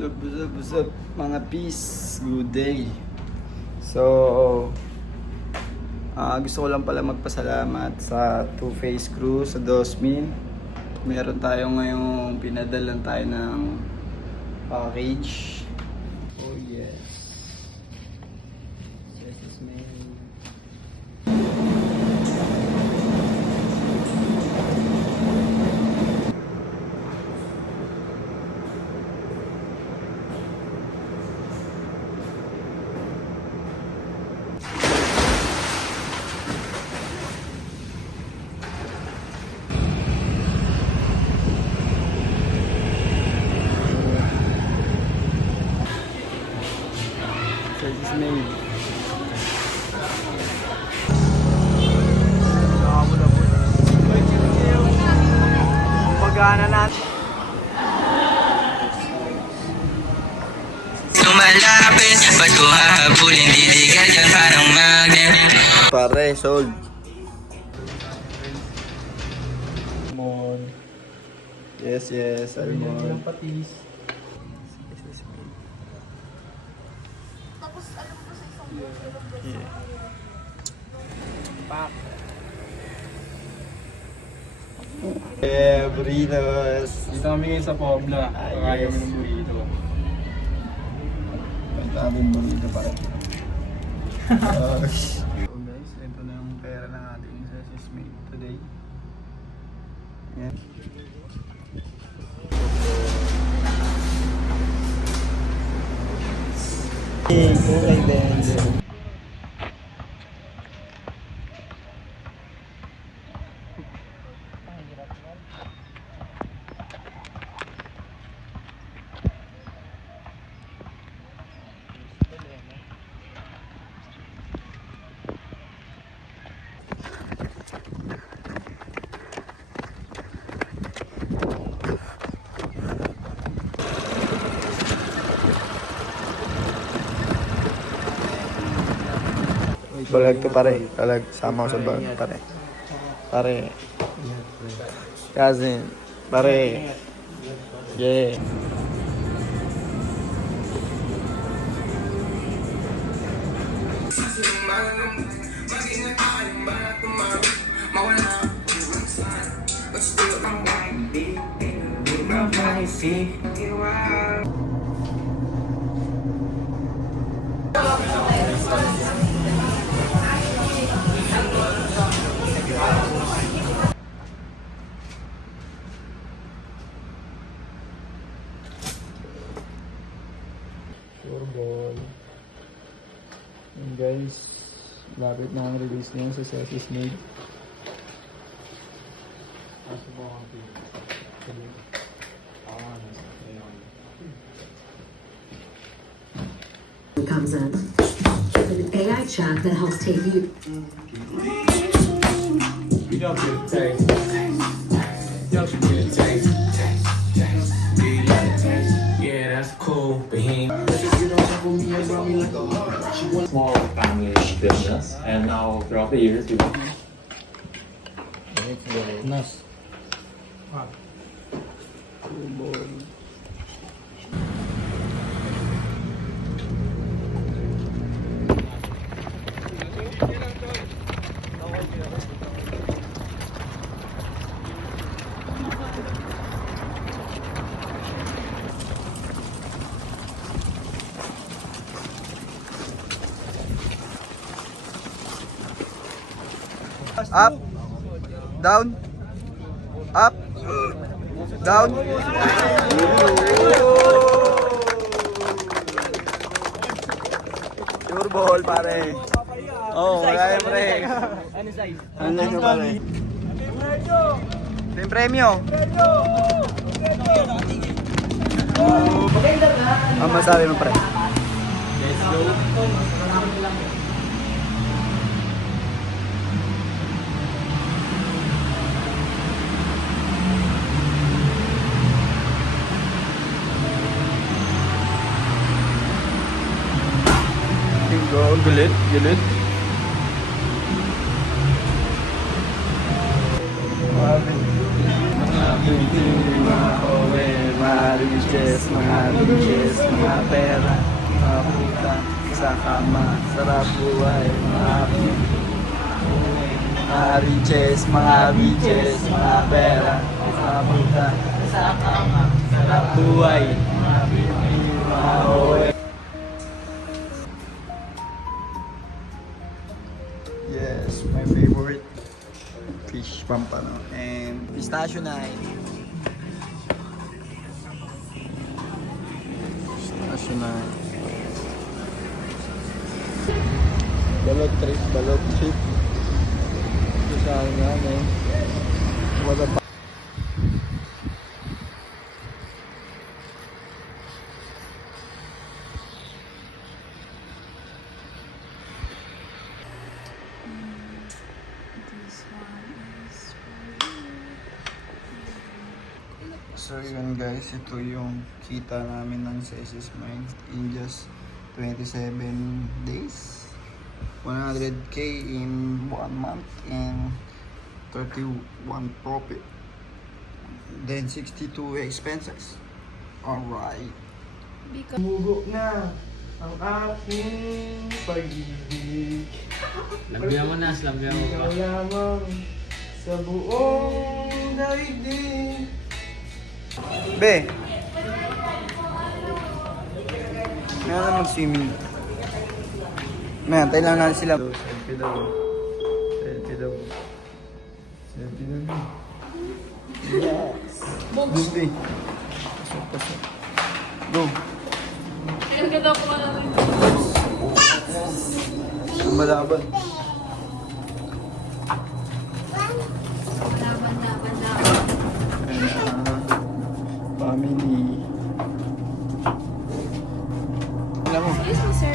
What's up, mga peace? Good day. So, gusto ko lang pala magpasalamat sa Two Face Crew sa Dosmin. Meron tayo ngayong pinadalan tayo ng package. Oh yes. Yes, yes, man. This is made. Pagana natin. Lumalapit, ba't ko hahabulin? Didigal yan parang magnet. Pare, sold. Almond. Yes, yes, almond. patis. Yeah. Pak. Yeah, burritos. Dito kami ngayon sa Pobla. Kaya kami ng burrito. Pagkabing burrito pa rin. So guys, ito na yung pera ng ating Sausage Made today. Yan. Kulay Benz. Balag to pare. Balag. Sama ko sa balag pare. Pare. Cousin. Pare. Yeah. Ball. And guys, lapit na ang release niya sa Sausage Made. Comes in with an AI chat that helps take you. Yeah, that's cool, but he ain't small family business, and now throughout the years we Nas. Up. Down. Up. Down. Sure ball pare. Oh, kaya pre. Ano size? Ano size pare? Yung premyo. Ang masabi mo pre? Let's go. Gulit, gulit. Grabe. mga riches, mga riches, mga pera, mga puta, sa kama, sarap buhay, mga riches, mga riches, mga pera, mga puta, sa kama, sarap buhay, mga OA. Yes, my favorite fish pampano and pistachio nine. Pistachio nine. Balot trip, balot chip. Ito sa akin namin. What a So yun guys, ito yung kita namin ng SSS Mine in just 27 days. 100k in 1 month and 31 profit. Then 62 expenses. Alright. Mugo na ang aking pag-ibig. Lambihan mo na, lambihan mo Ikaw pa. lamang sa buong daigdig. Be! May na mag-swimming. May antay lang natin sila. Selfie daw. Selfie daw. Selfie daw. Yes! Boom, be. Pasok, pasok. Go! Lumalaban. Family. Alam mo? Excuse me, sir.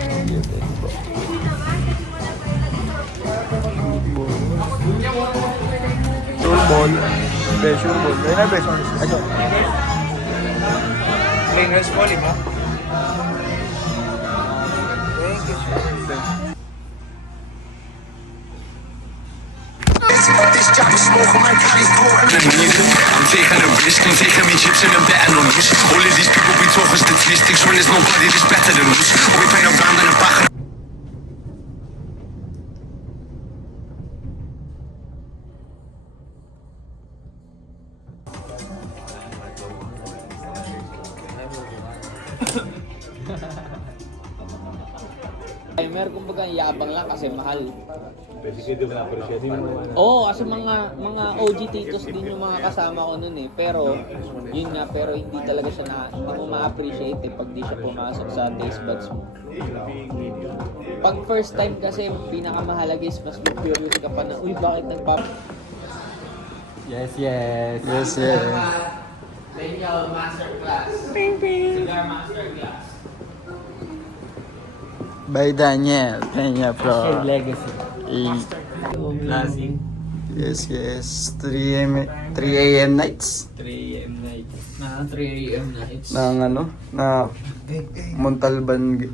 Sureball. Be, sureball. Ayun na, be. Ay, sorry. English mo, lima? Thank you, sir. I'm taking a risk, I'm taking me chips and I'm betting on this. All of these people be talking statistics when there's nobody that's better than us. We playing around in the back of Timer, kumbaga yabang lang kasi mahal. Oo, kasi mga OG titos din yung mga kasama ko nun eh. Pero, yun nga, pero hindi talaga siya hindi mo ma-appreciate eh pag di siya pumasok sa taste buds mo. Pag first time kasi, pinakamahalaga is mas curious ka pa na, uy, bakit Yes, yes. Yes, yes. Thank you, masterclass. Ping, ping. Cigar masterclass. By Daniel Peña from Legacy. Classic. Yes, yes. 3 a.m. nights. 3 a.m. nights. 3 a.m. nights. Ng ano? Na Montalban.